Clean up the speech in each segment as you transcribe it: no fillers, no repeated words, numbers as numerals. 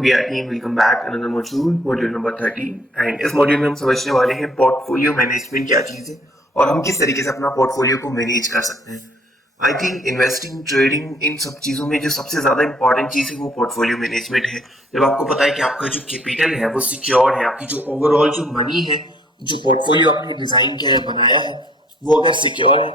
Welcome back another module number 13 and इस module में हम समझने वाले हैं पोर्टफोलियो मैनेजमेंट क्या चीज है और हम किस तरीके से अपना पोर्टफोलियो को मैनेज कर सकते हैं। आई थिंक इन्वेस्टिंग, ट्रेडिंग, इन सब चीजों में जो सबसे ज्यादा इंपॉर्टेंट चीज है वो पोर्टफोलियो मैनेजमेंट है। जब आपको पता है कि आपका जो कैपिटल है वो सिक्योर है, आपकी जो ओवरऑल जो मनी है, जो पोर्टफोलियो आपने डिजाइन किया है, बनाया है, वो अगर सिक्योर है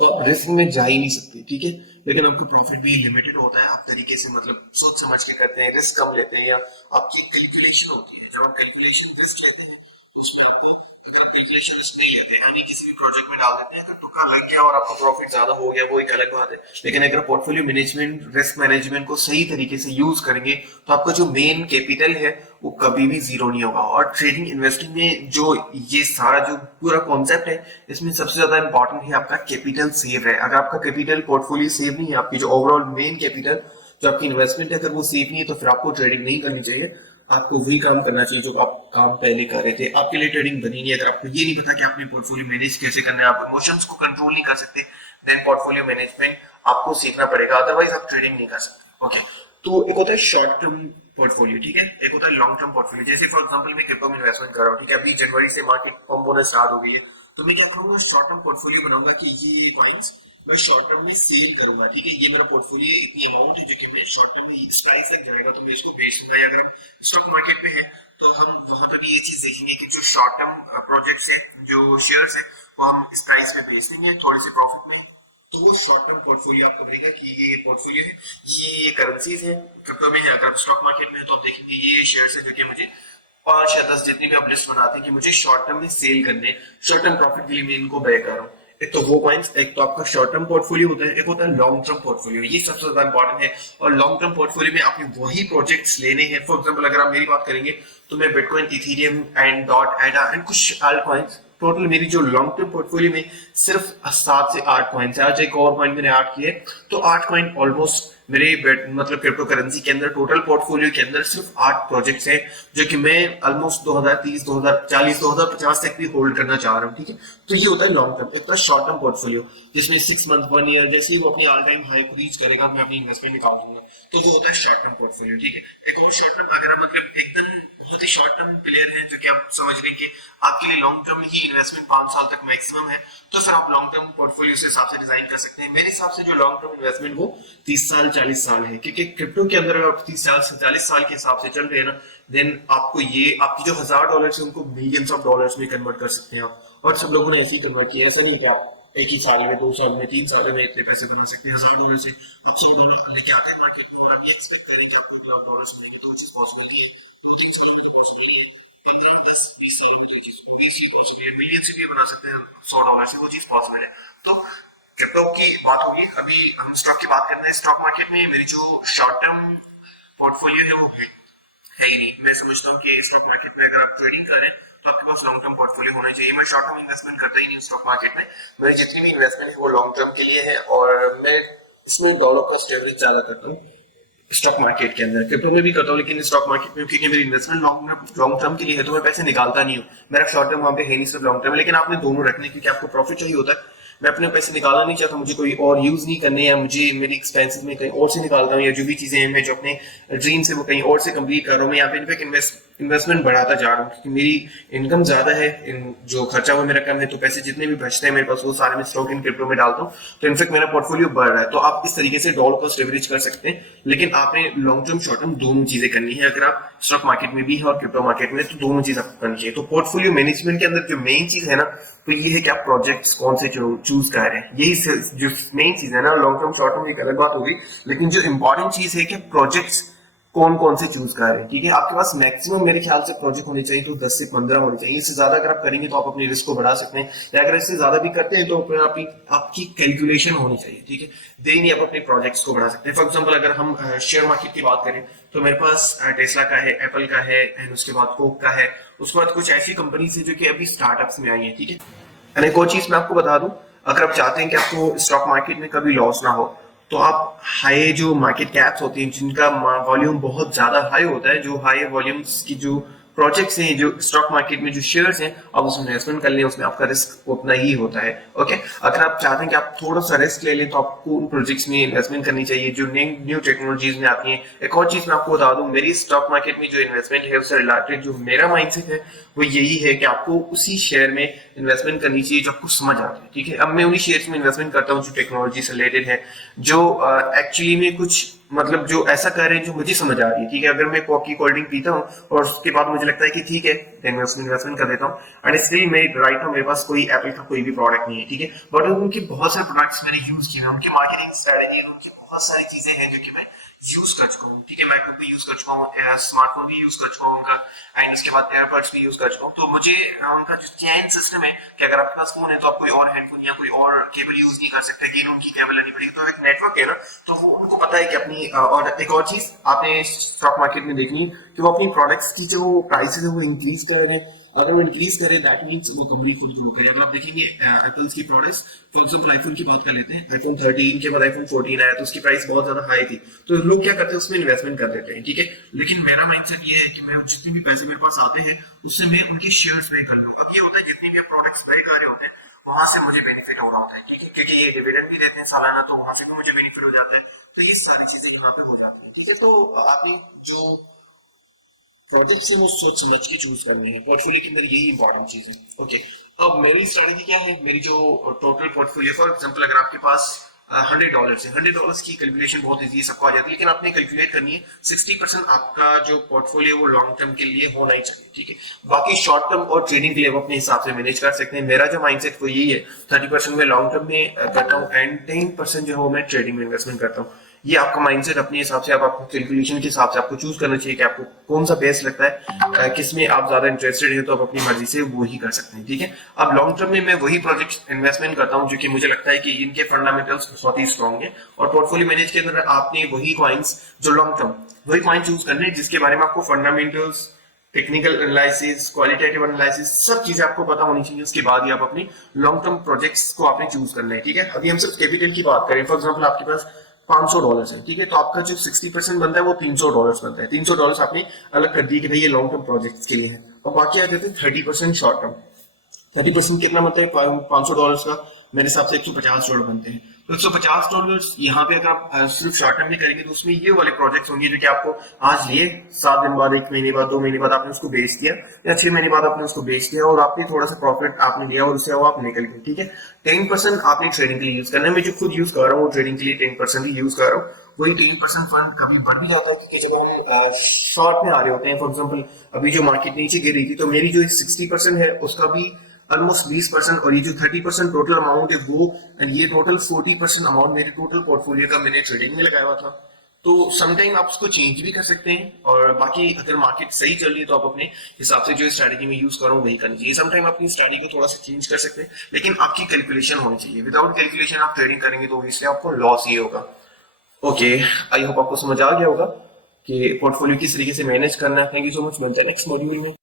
तो आप रिस्क में जा ही नहीं सकते, ठीक है। लेकिन आपका प्रॉफिट भी लिमिटेड होता है, आप तरीके से मतलब सोच समझ के करते हैं, रिस्क कम लेते हैं, या आपकी कैलकुलेशन होती है। जब आप कैलकुलेशन रिस्क लेते हैं तो उसमें आपको, अगर आप कैलकुलेशन रिस्क नहीं लेते हैं यानी किसी भी प्रोजेक्ट में डाल देते हैं, अगर तुक्का लग गया और आपका प्रॉफिट ज्यादा हो गया वो एक अलग बात है। लेकिन अगर पोर्टफोलियो मैनेजमेंट, रिस्क मैनेजमेंट को सही तरीके से यूज करेंगे तो आपका जो मेन कैपिटल है वो कभी भी जीरो नहीं होगा। और ट्रेडिंग, इन्वेस्टिंग में जो ये सारा जो पूरा कॉन्सेप्ट है, इसमें सबसे ज्यादा इंपॉर्टेंट है आपका कैपिटल सेव है। अगर आपका कैपिटल पोर्टफोलियो सेव नहीं है, आपकी जो ओवरऑल मेन कैपिटल जो आपकी इन्वेस्टमेंट है अगर वो सेफ नहीं है, तो फिर आपको ट्रेडिंग नहीं करनी चाहिए। आपको वही काम करना चाहिए जो आप काम पहले कर रहे थे। आपके लिए ट्रेडिंग बनी नहीं है। अगर आपको ये नहीं पता कि आपने पोर्टफोलियो मैनेज कैसे करना है, आप इमोशंस को कंट्रोल नहीं कर सकते, देन पोर्टफोलियो मैनेजमेंट आपको सीखना पड़ेगा, अदरवाइज आप ट्रेडिंग नहीं कर सकते। ओके, तो एक होता है शॉर्ट टर्म पोर्टफोलियो, ठीक है, एक होता है लॉन्ग टर्म पोर्टफोलियो। जैसे फॉर एग्जांपल मैं क्रिप्टो में इन्वेस्टमेंट कर रहा हूँ, ठीक है, अभी जनवरी से मार्केट पंप होना स्टार्ट हो गई है, तो मैं क्या करूंगा, शॉर्ट टर्म पोर्टफोलियो बनाऊंगा कि ये कॉइंस मैं शॉर्ट टर्म में सेल करूंगा, ठीक है। ये मेरा पोर्टफोलियो इतनी अमाउंट है जो कि मैं शॉर्ट टर्म में इस प्राइस तक जाएगा तो मैं इसको बेच दूंगा। या अगर हम स्टॉक मार्केट में है तो हम वहां पर भी ये चीज देखेंगे कि जो शॉर्ट टर्म प्रोजेक्ट्स है, जो शेयर्स है, वो हम इस प्राइस पे बेच देंगे थोड़े से प्रॉफिट में। तो वो शॉर्ट टर्म पोर्टफोलियो आपको बनेगा कि ये पोर्टफोलियो है, ये करेंसीज है, क्रिप्टो में है। अगर आप स्टॉक मार्केट में है तो आप देखेंगे ये शेयर्स है जो कि मुझे 5 या 10 जितनी भी आप लिस्ट बनाते हैं कि मुझे शॉर्ट टर्म में सेल करने, शॉर्ट टर्म प्रॉफिट के लिए मैं इनको बाय कर रहा हूँ। एक तो वो पॉइंट्स, एक तो आपका शॉर्ट टर्म पोर्टफोलियो होता है, एक होता है लॉन्ग टर्म पोर्टफोलियो। ये सबसे ज्यादा इंपॉर्टेंट है। और लॉन्ग टर्म पोर्टफोलियो में आपने वही प्रोजेक्ट्स लेने हैं। फॉर एग्जांपल अगर आप मेरी बात करेंगे तो मैं बिटकॉइन, इथेरियम एंड डॉट एडा एंड कुछ अल्ट कॉइंस, टोटल मेरी जो लॉन्ग टर्म पोर्टफोलियो में सिर्फ 7 से 8 कॉइन्स है। आज एक और कॉइन मैंने 8 किए, तो 8 कॉइन ऑलमोस्ट मेरे मतलब क्रिप्टो करेंसी के अंदर, टोटल पोर्टफोलियो के अंदर सिर्फ 8 प्रोजेक्ट्स हैं जो कि मैं ऑलमोस्ट 2030, 2040, 2050 तक भी होल्ड करना चाह रहा हूँ, ठीक है। तो ये होता है लॉन्ग टर्म। एक तो शॉर्ट टर्म पोर्टफोलियो जिसमें 6 मंथ, 1 ईयर, जैसे ही वो अपनी ऑल टाइम हाई को रीच करेगा मैं अपनी इन्वेस्टमेंट निकाल दूंगा, तो वो होता है शॉर्ट टर्म पोर्टफोलियो, ठीक है। एक और शॉर्ट टर्म, अगर आप मतलब एकदम बहुत ही शॉर्ट टर्म प्लेयर हैं जो कि आप समझ रहे हैं कि आपके लिए लॉन्ग टर्म ही इन्वेस्टमेंट 5 साल तक मैक्सिमम है, तो फिर आप लॉन्ग टर्म पोर्टफोलियो से हिसाब से डिजाइन कर सकते हैं। मेरे हिसाब से जो लॉन्ग टर्म इन्वेस्टमेंट वो 30 साल 40 साल है, क्योंकि क्रिप्टो के अंदर अगर आप 30 साल से 40 साल के हिसाब से चल रहे हैं ना, देन आपको ये आपकी जो $1000 है उनको मिलियंस ऑफ डॉलर्स में कन्वर्ट कर सकते हैं आप। और सब लोगों ने ऐसे ही कन्वर्ट किया, ऐसा नहीं कि आप एक ही साल में, 2 साल में, 3 साल में इतने पैसे कमा सकते हैं। $1000 से आप $100 लेके आते हैं मार्केट में, आप एक्सपेक्ट करें कि आपको $1,000 मिलेगा, तो चीज पॉसिबल है, वो चीज पॉसिबल है। मिलियन से भी बना सकते हैं $100 से, वो चीज पॉसिबल है। तो क्रिप्टो की बात होगी, अभी हम स्टॉक की बात करना है। स्टॉक मार्केट में मेरी जो शॉर्ट टर्म पोर्टफोलियो है वो है ही नहीं। मैं समझता हूँ कि स्टॉक मार्केट में अगर आप ट्रेडिंग कर रहे हैं तो आपके पास लॉन्ग टर्म पोर्टफोलियो होना चाहिए। मैं शॉर्ट टर्म इन्वेस्टमेंट करता ही नहीं स्टॉक मार्केट में। मेरी जितनी भी इन्वेस्टमेंट है वो लॉन्ग टर्म के लिए है और मैं उसमें डॉलर कॉस्ट एवरेज ज्यादा करता हूँ स्टॉक मार्केट के अंदर। क्रिप्टो में भी करता हूँ, लेकिन स्टॉक मार्केट में क्योंकि मेरी इन्वेस्टमेंट लॉन्ग टर्म के लिए है तो मैं पैसे निकालता नहीं हूँ। मेरा शॉर्ट टर्म वहां पे है नहीं, सिर्फ लॉन्ग टर्म। लेकिन आपने दोनों रखने, क्योंकि आपको प्रॉफिट चाहिए होता है। मैं अपने पैसे निकालना नहीं चाहता, मुझे कोई और यूज नहीं करने, या मुझे मेरी एक्सपेंसेस में कहीं और से निकालता हूँ, या जो भी चीजें हैं मैं जो अपने ड्रीम से वो कहीं और से कंप्लीट कर रहा हूँ। मैं यहाँ पे इनफैक्ट इन्वेस्टमेंट बढ़ाता जा रहा हूँ क्योंकि मेरी इनकम ज्यादा है, जो खर्चा वो मेरा कम है, तो पैसे जितने भी बचते हैं मेरे पास वो सारे मैं स्टॉक इन क्रिप्टो में डालता हूँ, तो इनफैक्ट मेरा पोर्टफोलियो बढ़ रहा है। तो आप इस तरीके से डॉलर कॉस्ट एवरेज कर सकते हैं, लेकिन आपने लॉन्ग टर्म, शॉर्ट टर्म दोनों चीजें करनी है। अगर आप स्टॉक मार्केट में भी है और क्रिप्टो मार्केट में, तो दोनों चीज आपको करनी चाहिए। तो पोर्टफोलियो मैनेजमेंट के अंदर जो मेन चीज है ना, तो ये है कि आप प्रोजेक्ट्स कौन से चूज कर रहे हैं, यही जो मेन चीज है ना। लॉन्ग टर्म, शॉर्ट टर्म एक अलग बात होगी, लेकिन जो इंपॉर्टेंट चीज है कि प्रोजेक्ट्स कौन कौन से चूज कर रहे हैं, ठीक है। आपके पास मैक्सिमम मेरे ख्याल से प्रोजेक्ट होने चाहिए तो 10 से 15 होने चाहिए। इससे ज्यादा अगर आप करेंगे तो आप अपने रिस्क को बढ़ा सकते हैं, या अगर इससे ज्यादा भी करते हैं तो फिर आपकी कैलकुलेशन होनी चाहिए, ठीक है। दे नहीं आप अपने प्रोजेक्ट्स को बढ़ा सकते हैं। फॉर एग्जाम्पल अगर हम शेयर मार्केट की बात करें तो मेरे पास टेस्ला का है, एप्पल का है, एंड उसके बाद कोक का है, उसके बाद कुछ ऐसी कंपनीज है जो कि अभी स्टार्टअप्स में आई है, ठीक है। एंड एक और चीज मैं आपको बता दूं, अगर आप चाहते हैं कि आपको स्टॉक मार्केट में कभी लॉस ना हो, तो आप जो मार्केट कैप्स होती हैं जिनका वॉल्यूम बहुत ज्यादा हाई होता है, जो हाई वॉल्यूम्स की जो प्रोजेक्ट्स हैं, जो स्टॉक मार्केट में जो शेयर्स हैं, आप उसमें इन्वेस्टमेंट कर लें, उसमें आपका रिस्क उतना ही होता है। ओके, अगर आप चाहते हैं कि आप थोड़ा सा रिस्क ले लें तो आपको उन प्रोजेक्ट्स में इन्वेस्टमेंट करनी चाहिए जो न्यू टेक्नोलॉजीज में आती हैं। एक और चीज मैं आपको बता दूं, मेरी स्टॉक मार्केट में जो इन्वेस्टमेंट है उससे रिलेटेड जो मेरा माइंडसेट है वो यही है कि आपको उसी शेयर में इन्वेस्टमेंट करनी चाहिए जो आपको समझ आती है। ठीक है, अब मैं उन्हीं शेयर्स में इन्वेस्टमेंट करता हूँ जो टेक्नोलॉजी से रिलेटेड है, जो एक्चुअली में कुछ मतलब जो ऐसा कर रहे हैं जो मुझे समझ आ रही है। ठीक है, अगर मैं कॉफी कोल्ड ड्रिंक पीता हूँ और उसके बाद मुझे लगता है कि ठीक है मैं उसमें इन्वेस्टमेंट कर देता हूँ, एंड स्टिल मैं राइट हूँ, मेरे पास कोई एप्पल का कोई भी प्रोडक्ट नहीं है। ठीक है, बट उनके बहुत सारे प्रोडक्ट्स मैंने यूज किए हैं, उनकी मार्केटिंग स्ट्रेटेजी, उनकी बहुत सारी चीजें हैं जो कि मैं यूज कर चुका हूँ। ठीक है, मैकबुक भी यूज कर चुका हूँ, स्मार्टफोन भी यूज कर चुका हूँ उनका, एंड उसके बाद एयरबड्स भी यूज कर चुका हूँ। तो मुझे उनका जो चैन सिस्टम है कि अगर आपके पास फोन है तो आप कोई और हेडफोन या कोई और केबल यूज नहीं कर सकते, कि उनकी केबल लेनी पड़ेगी, तो एक नेटवर्क है ना, तो वो उनको पता है कि अपनी और एक और चीज आपने स्टॉक मार्केट में देखनी कि वो अपनी प्रोडक्ट्स की जो प्राइसेस है वो इंक्रीज कर रहे हैं। अगर वो इंक्रीज करे दैट मीन्स वो कंपनी खुद ग्रो करे। अगर आप देखेंगे एप्पल्स की प्रोडक्ट्स, फॉर एग्जांपल आईफोन की बात कर लेते हैं, आईफोन 13 के बाद आईफोन 14 आया तो उसकी प्राइस बहुत ज्यादा हाई थी, तो लोग क्या करते हैं उसमें इन्वेस्टमेंट कर देते हैं। ठीक है, लेकिन मेरा माइंडसेट ये है कि मैं जितने भी पैसे मेरे पास आते हैं उससे मैं उनकी शेयर्स पे कर लूँ। अब ये होता है जितने भी प्रोडक्ट्स बाय कर रहे होते हैं वहां से मुझे बेनिफिट हो रहा होता है। ठीक है, क्योंकि ये डिविडेंड भी देते हैं सालाना, तो वहां से भी मुझे बेनिफिट हो जाता है। तो ये सारी चीजें यहाँ पे हो जाती है। ठीक है, तो आपने जो प्रोजेक्ट से वो सोच समझ के चूज करने हैं, पोर्टफोलियो की मेरी यही इंपॉर्टेंट चीज है। ओके, अब मेरी स्ट्रेटेजी क्या है, मेरी जो टोटल पोर्टफोलियो, फॉर एग्जांपल अगर आपके पास $100 है, $100 की कैलकुलेशन बहुत इजी सबको आ जाती है, लेकिन आपने कैलकुलेट करनी है 60% आपका जो पोर्टफोलियो वो लॉन्ग टर्म के लिए होना ही चाहिए। ठीक है, बाकी शॉर्ट टर्म और ट्रेडिंग के लिए आप अपने हिसाब से मैनेज कर सकते हैं। मेरा जो माइंडसेट वो यही है, 30% में लॉन्ग टर्म में करता हूँ एंड 10% जो है वो मैं ट्रेडिंग में इन्वेस्टमेंट करता हूँ। ये आपका माइंडसेट अपने हिसाब से, आप आपको कैलकुलेशन के हिसाब से आपको चूज करना चाहिए कि आपको कौन सा बेस्ट लगता है, किसमें आप ज्यादा इंटरेस्टेड है, तो आप अपनी मर्जी से वो ही कर सकते हैं। ठीक है, अब लॉन्ग टर्म में मैं वही प्रोजेक्ट इन्वेस्टमेंट करता हूँ जो कि मुझे लगता है कि इनके फंडामेंटल्स बहुत ही स्ट्रॉन्ग है, और पोर्टफोलियो मैनेज के अंदर आपने वही कॉइन्स जो लॉन्ग टर्म, वही कॉइन चूज करने हैं जिसके बारे में आपको fundamentals, technical analysis, qualitative analysis सब चीजें आपको पता होनी चाहिए। उसके बाद ही आप अपनी लॉन्ग टर्म प्रोजेक्ट्स को आपने चूज करना है। ठीक है, अभी हम सिर्फ कैपिटल की बात करें, फॉर एग्जांपल आपके पास $500 है। ठीक है, तो आपका जो 60% बनता है वो $300 बनता है। $300 आपने अलग कर दिए कि भाई ये लॉन्ग टर्म प्रोजेक्ट्स के लिए है, और बाकी आ जाते हैं 30% शॉर्ट टर्म। 30% कितना बनता है $500 का, मेरे हिसाब से $150 बनते हैं। तो $150 यहाँ पे अगर आप सिर्फ शॉर्ट टर्म में करेंगे तो उसमें ये वाले प्रोजेक्ट्स होंगे जो कि आपको आज लिए, 7 दिन बाद, 1 महीने बाद, 2 महीने बाद आपने उसको बेच दिया, या 6 महीने बाद आपने उसको बेच दिया और आपने थोड़ा सा प्रॉफिट आपने लिया और उससे आप निकल गए। ठीक है, 10% आपने ट्रेडिंग के लिए यूज करना है। मैं जो खुद यूज कर रहा हूँ ट्रेडिंग के लिए 10% ही यूज कर रहा हूँ। वही 10% फंड कभी बढ़ भी जाता है, क्योंकि जब हम शॉर्ट में आ रहे होते हैं, फॉर एग्जाम्पल अभी जो मार्केट नीचे गिर रही थी, तो मेरी जो 60% है उसका भी ऑलमोस्ट 20%, और ये जो 30% टोटल अमाउंट है वो, एंड ये टोटल 40% अमाउंट मेरे टोटल पोर्टफोलियो का मैंने ट्रेडिंग में लगाया हुआ था। तो समटाइम आप उसको चेंज भी कर सकते हैं, और बाकी अगर मार्केट सही चल रही है तो आप अपने हिसाब से जो स्ट्रैटेजी में यूज करो वही करनी चाहिए। समटाइम अपनी स्ट्रैटेजी को थोड़ा सा चेंज कर सकते हैं, लेकिन आपकी कैलकुलेशन होनी चाहिए। विदाउट कैलकुलेशन आप ट्रेडिंग करेंगे तो इसलिए आपको लॉस ही होगा। ओके, आई होप आपको समझ आ गया होगा कि पोर्टफोलियो किस तरीके से मैनेज करना है। थैंक यू सो मच, मिलते हैं नेक्स्ट मॉड्यूल में।